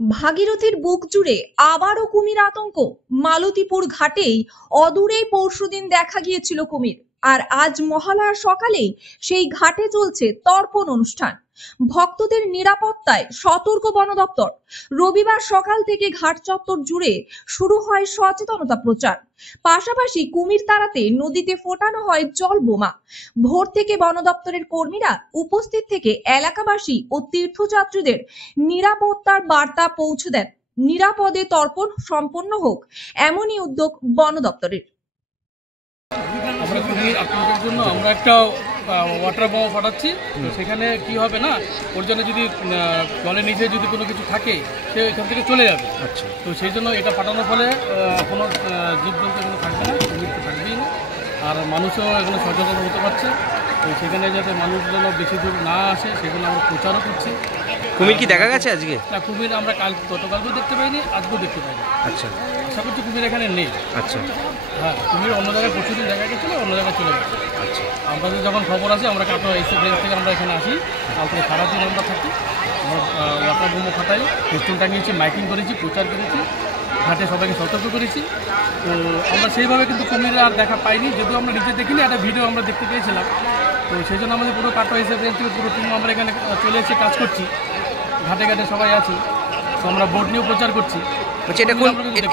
ভাগীরথীর বুক জুড়ে আবারও কুমির আতঙ্ক। মালতীপুর ঘাটেই অদূরেই পরশুদিন দেখা গিয়েছিল কুমির, আর আজ মহালয়ার সকালেই সেই ঘাটে চলছে তর্পণ অনুষ্ঠান। ভক্তদের নিরাপত্তায় সতর্ক বন দপ্তর। রবিবার সকাল থেকে ঘাট চত্বর জুড়ে শুরু হয় সচেতনতা প্রচার। পাশাপাশি কুমির তাড়াতে নদীতে ফোটানো হয় জল বোমা। ভোর থেকে বন দপ্তরের কর্মীরা উপস্থিত থেকে এলাকাবাসী ও তীর্থযাত্রীদের নিরাপত্তার বার্তা পৌঁছে দেন। নিরাপদে তর্পণ সম্পন্ন হোক, এমনই উদ্যোগ বন দপ্তরের। আমরা কুমির আতঙ্কের জন্য আমরা একটা ওয়াটার বোমা ফাটাচ্ছি। তো সেখানে কি হবে না, ওর জন্য যদি জলের নিচে যদি কোনো কিছু থাকে সে এখান থেকে চলে যাবে। আচ্ছা, তো সেই জন্য এটা ফাটানোর ফলে কোনো জীবজন্তু এখানে থাকবে না, কুমির তো থাকবেই না, আর মানুষও এখানে সচেতন হতে পারছে। তো সেখানে যাতে মানুষ যেন বেশি দূর না আসে সেগুলো আমরা প্রচারও করছি। কুমির কি দেখা গেছে আজকে? না, কুমির আমরা গতকালকেও দেখতে পাইনি, আজকেও দেখতে পাইনি। আচ্ছা, আশা করছি কুমির এখানে নেই। আচ্ছা, হ্যাঁ, কুমির অন্য জায়গায় প্রচুর জায়গায় গেছিলো, অন্য জায়গায় চলে গেছে। আচ্ছা, আমাদের যখন খবর আসে আমরা কাটোয়া এসে ব্রেঞ্চ থেকে আমরা এখানে আসি, কালকে সারাদিন আমরা থাকি, আমরা ওয়াটার বোমা ফাটাই, ফেস্টুন টাঙিয়েছি, মাইকিং করেছি, প্রচার করেছি, ঘাটে সবাইকে সতর্ক করেছি। তো আমরা সেইভাবে কিন্তু কুমির আর দেখা পাইনি, যদিও আমরা নিজে দেখিনি, একটা ভিডিও আমরা দেখতে পেয়েছিলাম। তো সেই জন্য আমাদের পুরো কাটোয়া এসে ব্রেঞ্চ থেকে পুরো টিম আমরা এখানে চলে এসে কাজ করছি, ঘাটে ঘাটে সবাই আছি। তো আমরা বোট নিয়েও প্রচার করছি।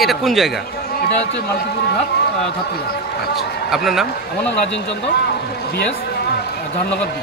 এটা কোন জায়গা? এটা হচ্ছে মালতীপুর ঘাট, ধাত্রী ঘাট। আচ্ছা, আপনার নাম? আমার নাম রাজেন চন্দ্র, বিএস, জাহানগর বি।